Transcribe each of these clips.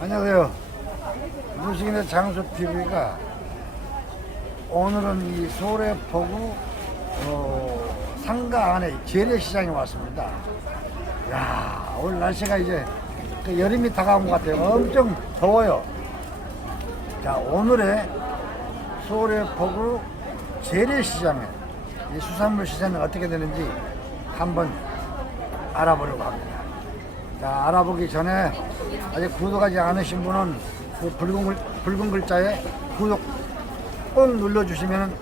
안녕하세요. 무식인의 장수 TV가 오늘은 이 소래포구 어, 상가 안에 재래시장에 왔습니다. 야 오늘 날씨가 이제 그 여름이 다가온 것 같아요. 엄청 더워요. 자 오늘의 소래포구 재래시장에 이 수산물 시장이 어떻게 되는지 한번 알아보려고 합니다. 자, 알아보기 전에 아직 구독하지 않으신 분은 그 붉은, 글- 붉은 글자에 구독 꼭 눌러주시면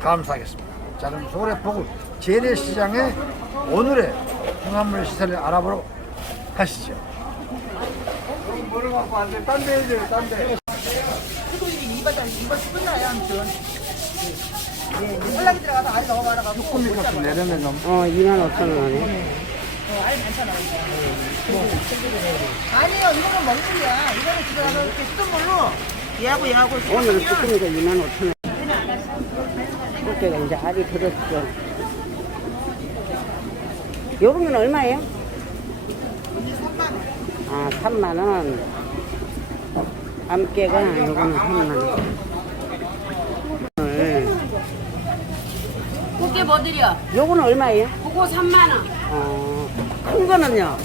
감사하겠습니다. 자, 그럼 소래포구 재래시장의 오늘의 수산물 시세를 알아보러 가시죠. 뭐를 갖고 안 돼? 딴데 해줘요, 딴 데. 그리고 이게 이바다 이바 끝나요 아무튼 예, 연락이 들어가서 알이 너무 많아가지고 조금 값 내려면. 어, 2만 5천 원이네. 알이 많잖아 아니요 이거는 먹는 거야 이거는 집에 가서 이렇게 쓰던 걸로 얘하고 얘하고 오늘 쭈꾸미가 2만 5천 원. 꽃게가 이제 알이 들었어. 건 얼마예요? 아, 3만 원. 암깨가 요거는 3만 원. 꽃게 뭐 드려? 요거는 얼마예요? 그거 3만 원. 어, 큰 거는요?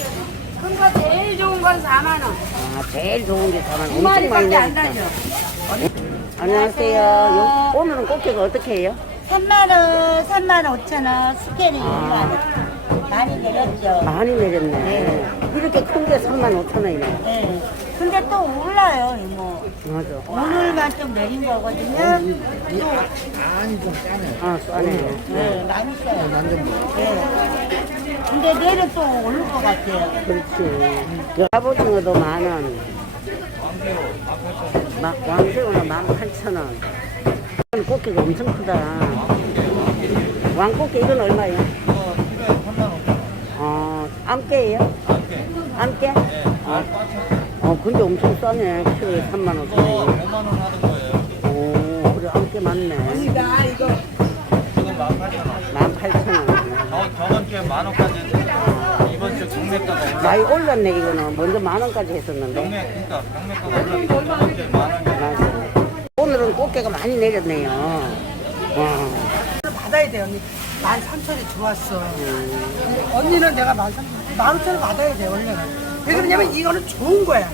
큰 거 제일 좋은 건 4만 원. 아, 제일 좋은 게 4만 원. 두 엄청 많이 마리밖에 안 내렸다. 다녀. 안녕하세요. 요- 오늘은 꽃게가 어떻게 해요? 3만 원 3만 5천 원 스케일이 6만 원 많이 내렸죠 많이 내렸네. 이렇게 큰 게 3만 5천 원이네. 네. 근데 또 올라요 뭐 맞아. 오늘만 좀 내린 거거든요 아니, 좀 짜네. 아, 싸네. 네 많이 써요 뭐. 네. 근데 내일은 또 오를 것 같아요 그렇지. 갑오징어도 만 원. 막 왕새우는 만 팔천 원. 이건 꽃게가 엄청 크다. 왕꽃게 이건 얼마예요? 어, 암깨예요? 암깨? 어, 어, 근데 엄청 싸네. 키로에 3만 5천 원. 5만 원 하는 거예요. 오, 그래 암깨 많네. 나 이거 18,000원. 저, 저번 주에 만 원까지 이번 주 경매가가 올라 많이 올랐네, 이거는. 먼저 만 원까지 했었는데. 경매 그러니까 경매가가 올라 저번 주에 만 원이 맞아. 오늘은 꽃게가 많이 내렸네요. 와. 받아야 돼 언니 만 삼천이 들어왔어 언니는 내가 만 삼천 만 오천을 받아야 돼 원래는 왜 그러냐면 이거는 좋은 거야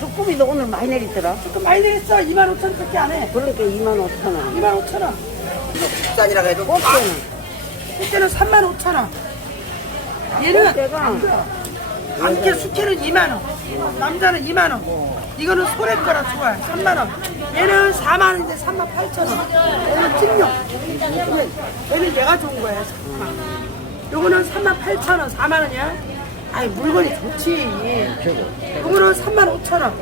쭈꾸미도 오늘 많이 내리더라. 조금 많이 내렸어 2만 오천 밖에 안 해 그러니까 2만 5천 원. 2만 오천 원 이거 국산이라 해도 꽃게는, 그때는 3만 오천 원. 얘는 안개 숙회는 2만 원. 남자는 2만 원. 이거는 소래 거라 좋아요. 3만 원. 얘는 4만 원인데 3만 8천 원. 얘는 찐용 얘는 얘가 좋은 거예요 3만 요거는 3만 8천 원. 4만 원이야? 아이 물건이 좋지. 요거는 3만 5천 원.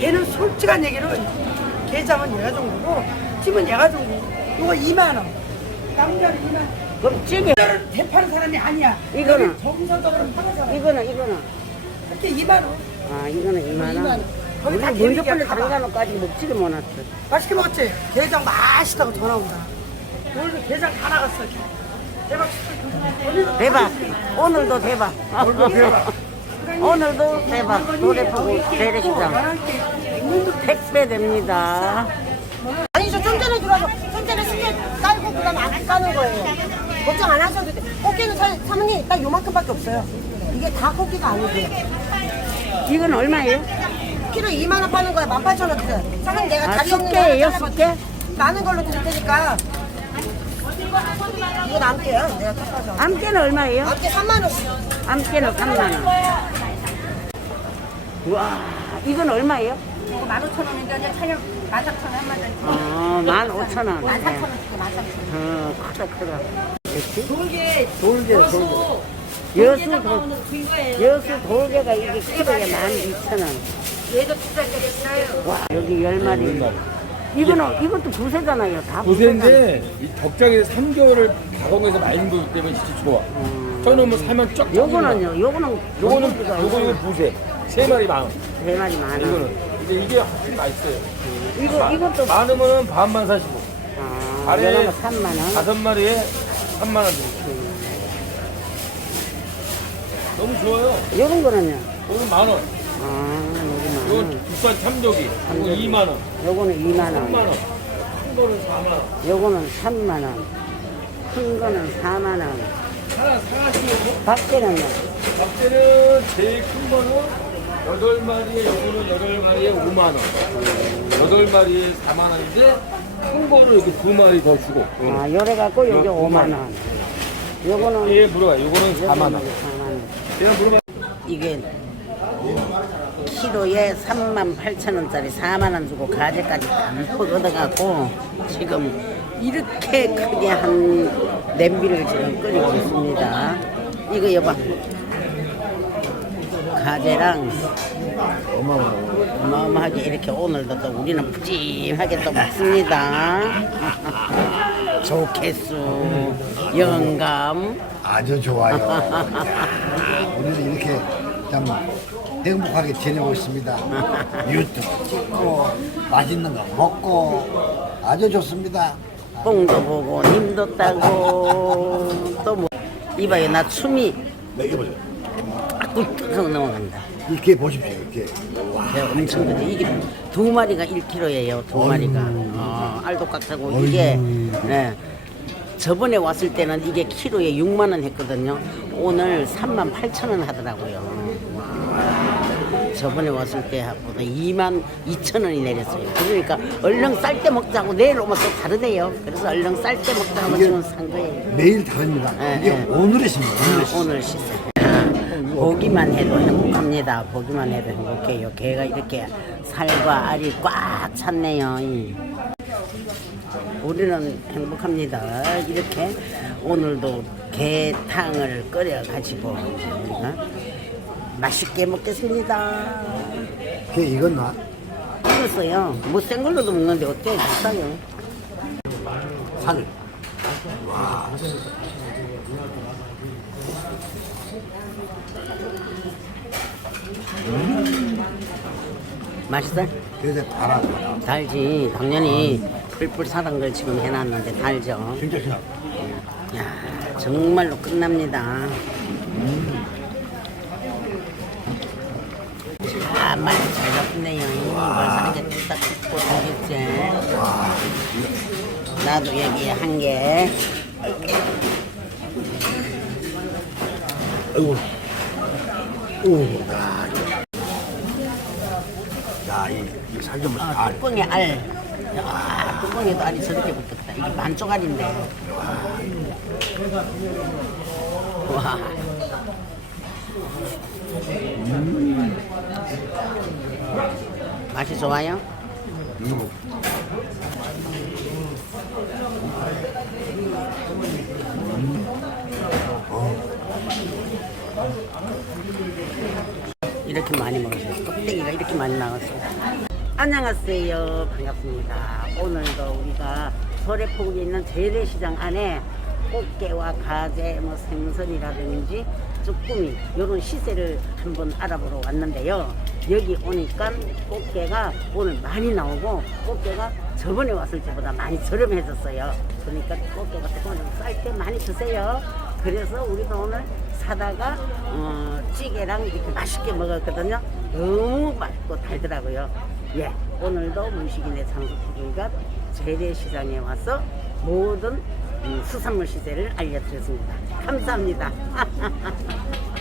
걔는 솔직한 얘기로 게장은 얘가 좋은 거고 찜은 얘가 좋은 거고. 요거 2만 원. 남자는 2만 원 그럼 찌개. 남자는 대파는 사람이 아니야 이거는? 정서적으로 파는 이거는, 이거는. 이렇게 2만 원 아, 이거는 2만 2만 원. 원. 거기 우리 다 먼저 계획이야, 빨리 가봐. 담가놓고까지 먹지를 못했어. 맛있게 먹었지? 게장 맛있다고 전화 온다. 오늘도 게장 다 나갔어. 대박 오늘도 대박. 오늘도 대박. 오늘도 대박. 노래포구 재래시장. 택배 됩니다. 아니 저 좀 전에 들어와서 좀 전에 스케 깔고 그다음 안 까는 거예요. 걱정 안 하셔도 돼. 꽃게는 사, 사모님 딱 요만큼밖에 없어요. 이게 다 꽃게가 아니고요. 이건 얼마예요? 키로 2만 원 파는 거야. 18,000원 드려요. 사장님 내가 아, 다리 없는 거? 잘라볼게. 많은 걸로 드릴 테니까 이거 남게요. 내가 깎아서. 암깨는 얼마예요? 남게 3만 원씩. 암깨는 3만 원. 와, 이건 얼마예요? 이거 15,000원인데 이제 차량 14,000원 한마디. 어, 15,000원. 13,000원씩 13,000원. 어, 크다, 크다. 그렇지? 돌게 돌게, 돌게. 여수 돌, 그거예요. 여수 돌개가 이게 키로에 12,000원. 얘도 비싸게 비싸요. 와, 여기 10마리. 이거는, 이것도 부세잖아요. 다 고세인데 이 덕장에 3개월을 가공해서 말린 거기 때문에 진짜 좋아. 쪄놓으면 살만 쫙. 요거는요, 요거는, 요거는 고기가 요거는 부세. 세 마리 만 원. 세 마리 만 원. 이거는 근데 이게 훨씬 맛있어요. 이거, 이것도, 많으면 반만 사시고 아, 아래 3만 원. 다섯 마리에 3만 원 드리고. 너무 좋아요. 요런 거는요? 오늘 만 원. 아, 여기 만 이건 국산 참조기. 이거 2만 원, 요거는 2만 3만 원. 원. 큰 거는 4만 원. 요거는 3만 원. 큰 거는 4만 원. 하나 사가시고 밖에는요. 밥대는 제일 큰 거는 8마리에 요거는 8마리에 5만 원. 8마리에 4만 원인데 큰 거는 이렇게 두 마리 더 주고. 아, 요래 갖고 요게 요, 5만 원. 요거는 얘 물어봐. 요거는 4만 원. 4만 원. 얘가 물어봐. 이게 키로에 3만 8천 원짜리 4만 원 주고 가재까지 담뿍 얻어갖고 지금 이렇게 크게 한 냄비를 지금 끓이고 있습니다. 이거 여봐. 가재랑 어마어마하게 이렇게 오늘도 또 우리는 푸짐하게 또 먹습니다. 좋겠수 영감. 아주 좋아요. 야, 우리는 이렇게 참 행복하게 지내고 있습니다. 유튜브 찍고 맛있는 거 먹고 아주 좋습니다. 뽕도 보고 님도 따고 또 뭐 이봐요 나 춤이 네, 이거 보세요. 꿀떡 넘어간다 이렇게 보십시오. 이렇게. 와, 내가 엄청 크지 이게 두 마리가 1kg예요 두 마리가 어, 알도깍 차고 이게 네. 저번에 왔을 때는 이게 키로에 6만 원 했거든요 오늘 3만 8천 원 하더라고요 저번에 왔을 때보다 2만 2천 원이 내렸어요 그러니까 얼른 쌀 때 먹자고 내일 오면 또 다르대요 그래서 얼른 쌀 때 먹자고 지금 산 거예요 매일 다릅니다. 네, 이게 네. 오늘의 신문. 오늘의 신문. 오늘 시세. 보기만 해도 행복합니다. 보기만 해도 행복해요. 개가 이렇게 살과 알이 꽉 찼네요. 이. 우리는 행복합니다. 이렇게 오늘도 개탕을 끓여 가지고 우리가 맛있게 먹겠습니다. 그게 익었나? 익었어요. 뭐센 걸로도 먹는데 어때? 비싸요. 살. 맛있어? 그래서 달아. 달지. 당연히 풀풀 사단 걸 지금 해놨는데 달죠. 진짜 진짜. 야, 정말로 끝납니다. 정말 잘 잡네요. 벌써 이제 뚝딱 뜯고. 나도 여기 한 개. 아이고. 오, 야. 야, 이, 이 살좀 아, 뚜껑에 알. 야, 뚜껑에도 알이 저렇게 붙었다. 이게 반쪽 알인데. 와. 맛이 좋아요? 이렇게 많이 먹었어요. 껍데기가 이렇게 많이 나왔어요. 안녕하세요. 반갑습니다. 오늘도 우리가 소래포구에 있는 재래시장 안에 꽃게와 가재, 뭐 생선이라든지 쭈꾸미 이런 시세를 한번 알아보러 왔는데요. 여기 오니까 꽃게가 오늘 많이 나오고 꽃게가 저번에 왔을 때보다 많이 저렴해졌어요. 그러니까 꽃게가 조금 쌀 때 많이 드세요. 그래서 우리도 오늘 사다가 어, 찌개랑 이렇게 맛있게 먹었거든요. 너무 맛있고 달더라고요. 예, 오늘도 무식인의 장수TV가 재래시장에 와서 모든 음, 수산물 시세를 알려드렸습니다. 감사합니다.